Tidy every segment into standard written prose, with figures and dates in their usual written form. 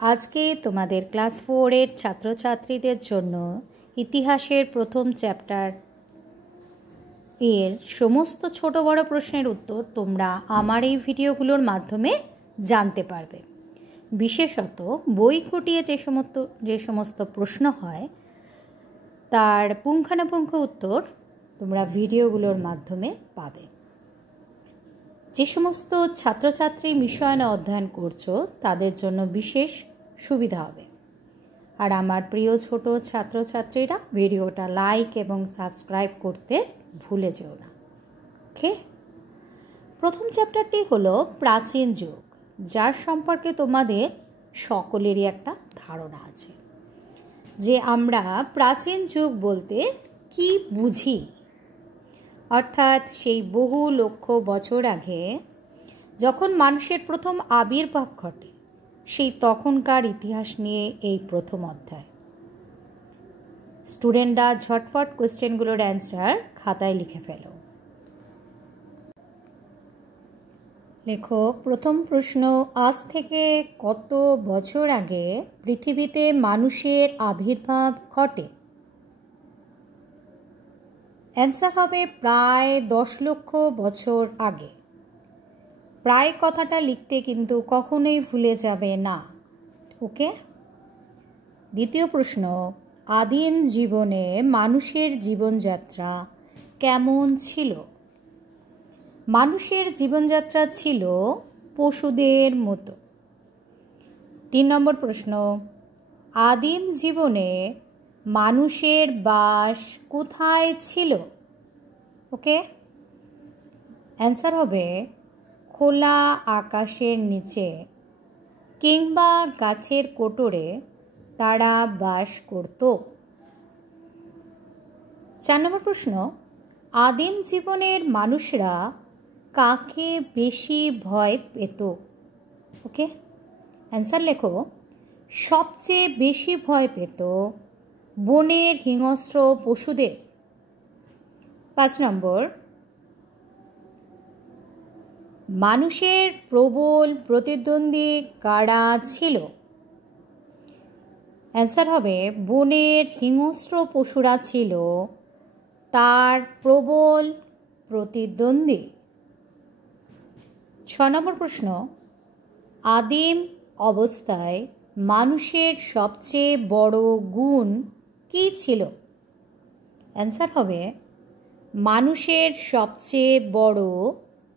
আজকে তোমাদের ক্লাস 4-এর ছাত্রছাত্রীদের জন্য ইতিহাসের প্রথম চ্যাপ্টার এর সমস্ত ছোট বড় প্রশ্নের উত্তর তোমরা আমার এই ভিডিওগুলোর মাধ্যমে জানতে পারবে। বিশেষত বই খুঁটিয়ে যে সমস্ত প্রশ্ন হয় তার পুঙ্খানুপুঙ্খ উত্তর তোমরা ভিডিওগুলোর মাধ্যমে পাবে। যে সমস্ত ছাত্রছাত্রী মিশনে অধ্যয়ন করছো তাদের জন্য বিশেষ সুবিধা হবে। আর আমার প্রিয় ছোট ছাত্রছাত্রীরা ভিডিওটা লাইক এবং সাবস্ক্রাইব করতে ভুলে যেও না। ওকে, প্রথম চ্যাপ্টারটি হলো প্রাচীন যুগ, যার সম্পর্কে তোমাদের সকলেরই একটা ধারণা আছে যে আমরা প্রাচীন যুগ বলতে কি বুঝি। অর্থাৎ সেই বহু লক্ষ বছর আগে যখন মানুষের প্রথম আবির্ভাব ঘটে সেই তখনকার ইতিহাস নিয়ে এই প্রথম অধ্যায়। স্টুডেন্টরা ঝটফট কোয়েশ্চেনগুলোর অ্যান্সার খাতায় লিখে ফেলো। লেখো প্রথম প্রশ্ন, আজ থেকে কত বছর আগে পৃথিবীতে মানুষের আবির্ভাব ঘটে? অ্যান্সার হবে প্রায় 10 লক্ষ বছর আগে। প্রায় কথাটা লিখতে কিন্তু কখনোই ভুলে যাবে না। ওকে। দ্বিতীয় প্রশ্ন, আদিম জীবনে মানুষের জীবনযাত্রা কেমন ছিল? মানুষের জীবনযাত্রা ছিল পশুদের মতো। 3 নম্বর প্রশ্ন, আদিম জীবনে মানুষের বাস কোথায় ছিল? ওকে, অ্যান্সার হবে খোলা আকাশের নিচে কিংবা গাছের কোটরে তারা বাস করত। 4 নম্বর প্রশ্ন, আদিম জীবনের মানুষরা কাকে বেশি ভয় পেত? ওকে, অ্যান্সার লেখো সবচেয়ে বেশি ভয় পেত বনের হিংস্র পশুদের। 5 নম্বর, মানুষের প্রবল প্রতিদ্বন্দ্বী কারা ছিল? অ্যান্সার হবে বনের হিংস্র পশুরা ছিল তার প্রবল প্রতিদ্বন্দ্বী। 6 নম্বর প্রশ্ন, আদিম অবস্থায় মানুষের সবচেয়ে বড় গুণ কী ছিল? অ্যান্সার হবে মানুষের সবচেয়ে বড়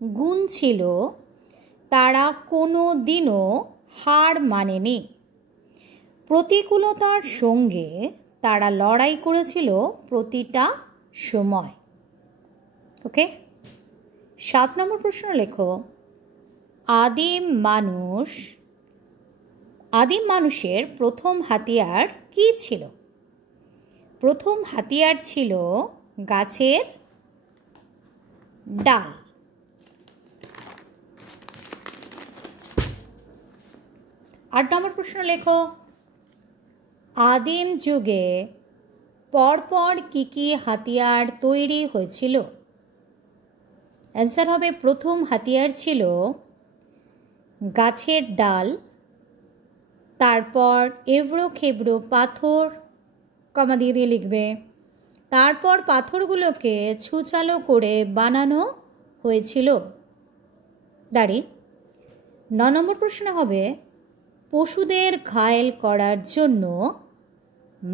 গুণ ছিল তারা কোনো দিনও হার মানেনি। প্রতিকূলতার সঙ্গে তারা লড়াই করেছিল প্রতিটা সময়। ওকে, 7 নম্বর প্রশ্ন লেখো আদিম মানুষের প্রথম হাতিয়ার কী ছিল? প্রথম হাতিয়ার ছিল গাছের ডাল। 8 নম্বর প্রশ্ন লেখো আদিম যুগে পরপর কী কী হাতিয়ার তৈরি হয়েছিল? অ্যান্সার হবে প্রথম হাতিয়ার ছিল গাছের ডাল, তারপর এবড়ো খেবড়ো পাথর, কমা দিয়ে দিয়ে লিখবে, তারপর পাথরগুলোকে ছুচালো করে বানানো হয়েছিল দাড়ি। 9 নম্বর প্রশ্ন হবে পশুদের ঘায়েল করার জন্য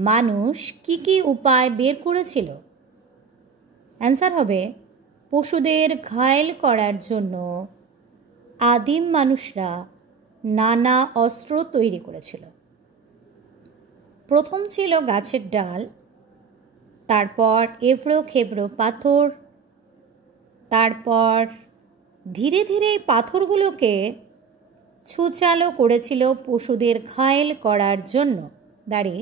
মানুষ কি কি উপায় বের করেছিল? অ্যান্সার হবে পশুদের ঘায়েল করার জন্য আদিম মানুষরা নানা অস্ত্র তৈরি করেছিল। প্রথম ছিল গাছের ডাল, তারপর এবড়ো খেবড়ো পাথর, তারপর ধীরে ধীরে এই পাথরগুলোকে ছুচালো করেছিল পশুদের ঘায়েল করার জন্য দাঁড়িয়ে।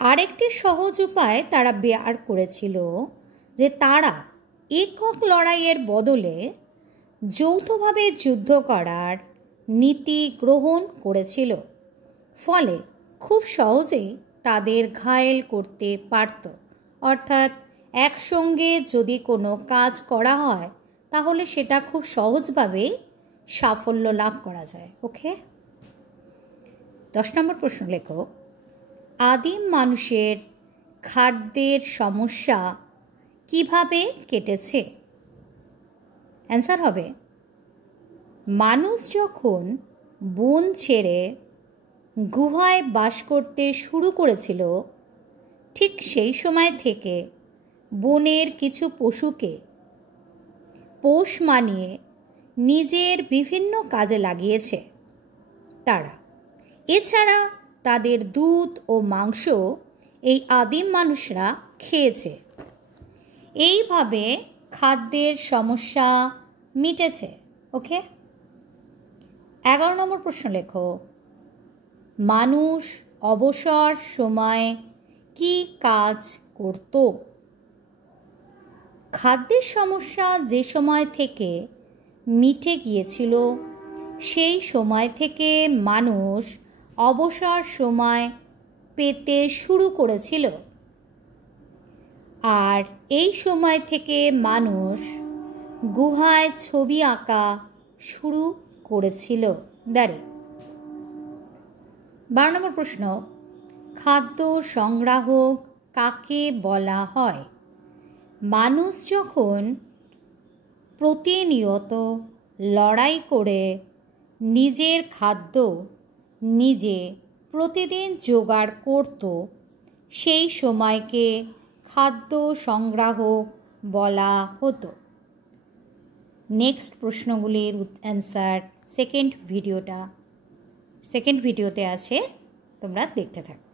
আরেকটি সহজ উপায় তারা বের করেছিল যে তারা একক লড়াইয়ের বদলে যৌথভাবে যুদ্ধ করার নীতি গ্রহণ করেছিল। ফলে খুব সহজেই তাদের ঘায়েল করতে পারত। অর্থাৎ একসঙ্গে যদি কোনো কাজ করা হয় তাহলে সেটা খুব সহজভাবেই সাফল্য লাভ করা যায়। ওকে, 10 নম্বর প্রশ্ন লেখো, আদিম মানুষের খাদ্যের সমস্যা কিভাবে কেটেছে? অ্যান্সার হবে, মানুষ যখন বন ছেড়ে গুহায় বাস করতে শুরু করেছিল, ঠিক সেই সময় থেকে বনের কিছু পশুকে পোষ মানিয়ে নিজের বিভিন্ন কাজে লাগিয়েছে তারা। এছাড়া তাদের দুধ ও মাংস এই আদিম মানুষরা খেয়েছে। এইভাবে খাদ্যের সমস্যা মিটেছে। ওকে, 11 নম্বর প্রশ্ন লেখো, মানুষ অবসর সময় কি কাজ করত? খাদ্যের সমস্যা যে সময় থেকে মিটে গিয়েছিল, সেই সময় থেকে মানুষ অবসর সময় পেতে শুরু করেছিল। আর এই সময় থেকে মানুষ গুহায় ছবি আঁকা শুরু করেছিল। 12 নম্বর প্রশ্ন, খাদ্য সংগ্রাহক কাকে বলা হয়? মানুষ যখন প্রতিনিয়ত লড়াই করে নিজের খাদ্য নিজে প্রতিদিন জোগাড় করত, সেই সময়কে খাদ্য সংগ্রাহক বলা হতো। নেক্সট প্রশ্নগুলির অ্যান্সার সেকেন্ড ভিডিওতে আছে, তোমরা দেখতে থাকো।